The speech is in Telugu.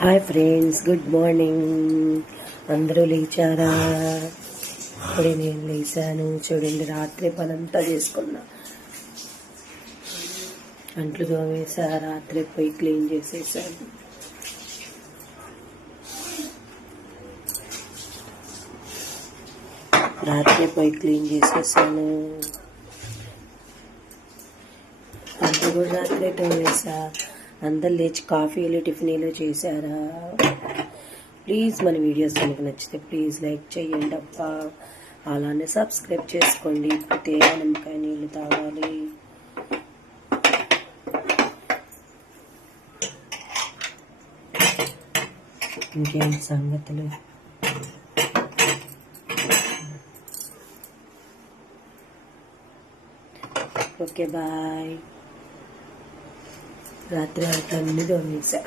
Hi friends, good morning. అందరూ లేచారా? ఇప్పుడే నేను లేచాను. చూడండి, రాత్రి పనంతా చేసుకున్నా. అంట్లు తోమేసా, రాత్రి పోయి క్లీన్ చేసేసాను. అంట్లు కూడా రాత్రి తోమేసా. అందరు లేచి కాఫీలు టిఫిన్లు చేశారా? ప్లీజ్ మన వీడియోస్ మనకు నచ్చితే ప్లీజ్ లైక్ చేయండి అబ్బా. అలానే సబ్స్క్రైబ్ చేసుకోండి. ఇప్పుడే నిమ్మకాయ నీళ్ళు తాగాలి. ఇంకేంటి సంగతులు? Okay bye. రాత్రి అట్లన్నీ దొంగేశా.